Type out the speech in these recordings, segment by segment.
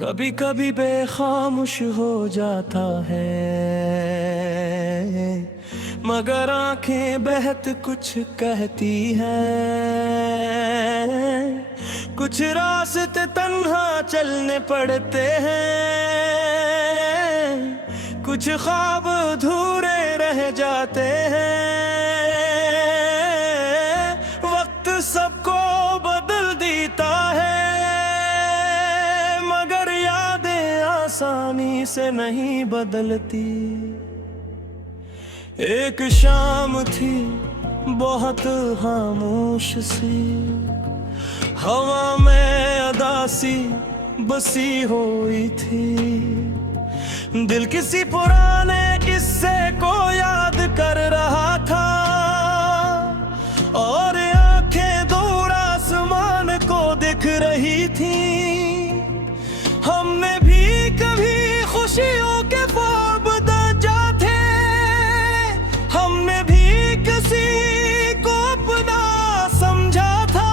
कभी कभी बेखामोश हो जाता है, मगर आंखें बहत कुछ कहती हैं। कुछ रास्ते तन्हा चलने पड़ते हैं, कुछ ख्वाब अधूरे रह जाते हैं। वक्त सबको बदल देता है, आसानी से नहीं बदलती। एक शाम थी बहुत खामोश सी, हवा में अदासी बसी हुई थी। दिल किसी पुराने किस्से को याद कर रहा था, और आंखें दूर आसमान को दिख रही थी। हमने भी कभी खुशियों के ख्वाब देखा थे, हमने भी किसी को अपना समझा था,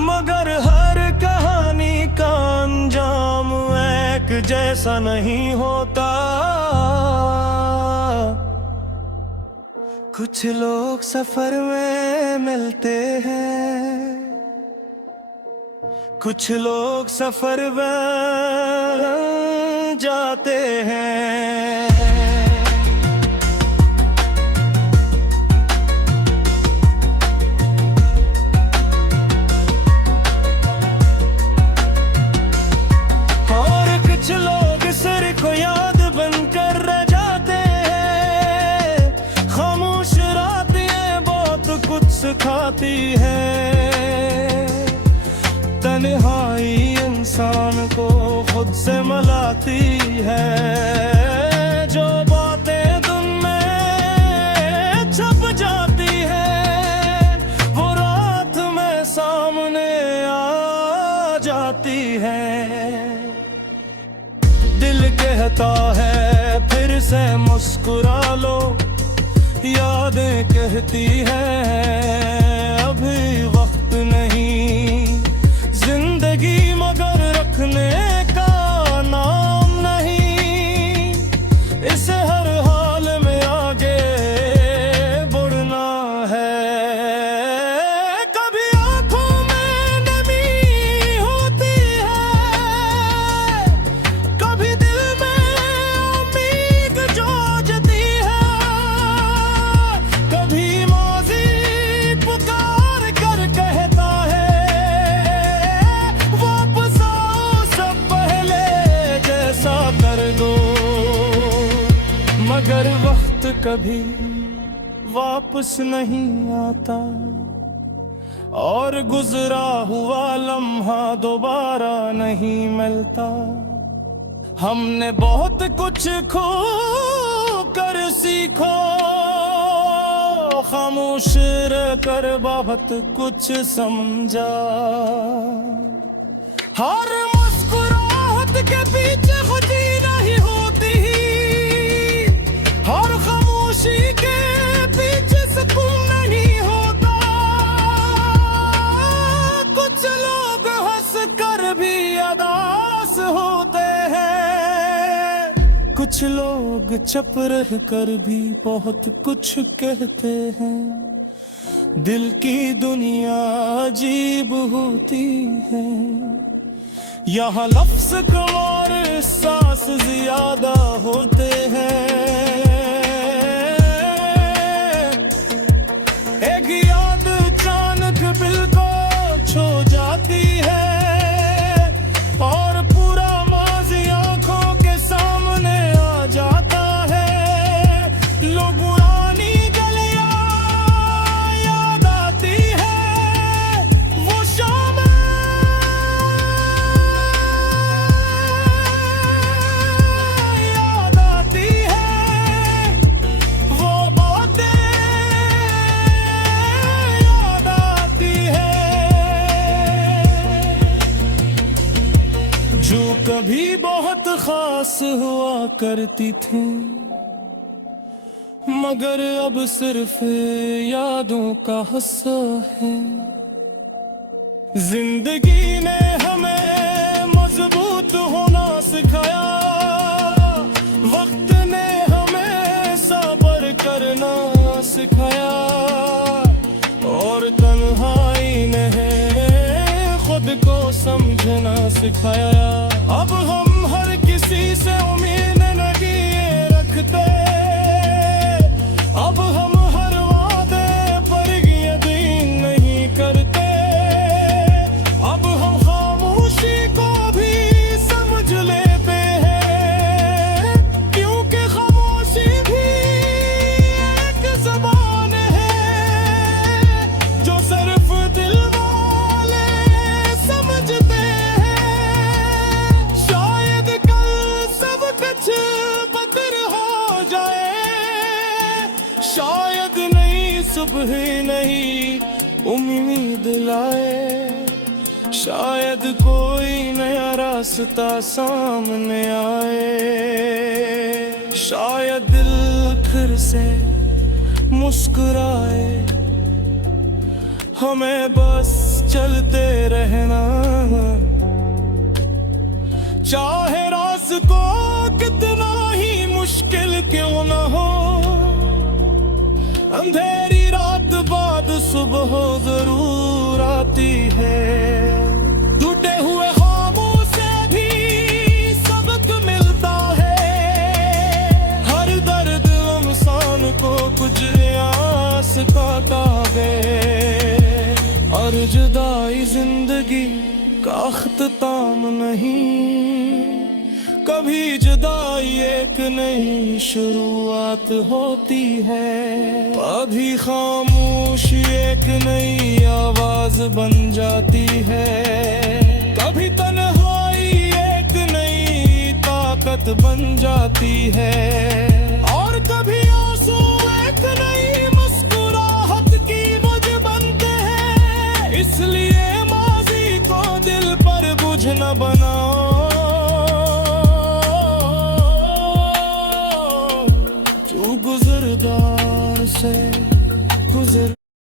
मगर हर कहानी का अंजाम एक जैसा नहीं होता। कुछ लोग सफर में मिलते हैं, कुछ लोग सफर में जाते हैं। और कुछ लोग सिर को याद बनकर रह जाते हैं। खामोश रातें बहुत कुछ सिखाती है, तन्हाई इंसान को खुद से मिलाती है। जो बातें दिन में छप जाती है, वो रात में सामने आ जाती है। दिल कहता है फिर से मुस्कुरा लो, यादें कहती हैं अभी वक्त नहीं। जिंदगी मगर रखने का नाम नहीं, इसे हर हाल में आगे बढ़ना है। कभी आंखों में नमी होती है, कभी दिल में उम्मीद जोजती है, कभी माज़ी पुकार कर कहता है मगर वक्त कभी वापस नहीं आता, और गुजरा हुआ लम्हा दोबारा नहीं मिलता। हमने बहुत कुछ खो कर सीखो, खामोश रहकर बहुत कुछ समझा। हर मुस्कुराहट के पीछे खुदी नहीं होती, हर खामोशी के पीछे सुकून नहीं होता। कुछ लोग हंस कर भी अदास होते हैं, कुछ लोग चुप रह कर भी बहुत कुछ कहते हैं। दिल की दुनिया अजीब होती है, यहाँ लफ्ज़ कम और एहसास ज्यादा होते हैं। एक याद अचानक दिल को छू जाती है, और पूरा माज़ी आंखों के सामने आ जाता है। लोग पुरानी गलियां याद आती है, वो शाम खास हुआ करती थी, मगर अब सिर्फ यादों का हिस्सा है। जिंदगी ने हमें मजबूत होना सिखाया, वक्त ने हमें सब्र करना सिखाया, और तन्हाई ने खुद को समझना सिखाया। अब हम हर किसी से उम्मीद नहीं रखते, अब हम हर वादे पर यकीन नहीं करते, अब हम खामोशी को भी समझ लेते हैं, क्योंकि खामोशी भी एक ज़बान है जो सिर्फ दिल वाले समझते हैं। शायद कल सब कुछ बदल हो जाए, शायद नई सुबह नहीं उम्मीद लाए, शायद कोई नया रास्ता सामने आए, शायद दिल फिर से मुस्कुराए। हमें बस चलते रहना, चाहे रास्ता कितना ही मुश्किल क्यों न हो। अंधेरी रात बाद सुबह जरूर आती है, टूटे हुए ख्वाबों से भी सबक मिलता है। हर दर्द इंसान को कुछ आस का ताबे, और जुदाई जिंदगी का अख्ताम नहीं, कभी जुदाई एक नई शुरुआत होती है। अभी खामोशी एक नई आवाज बन जाती है, कभी तन्हाई एक नई ताकत बन जाती है, और कभी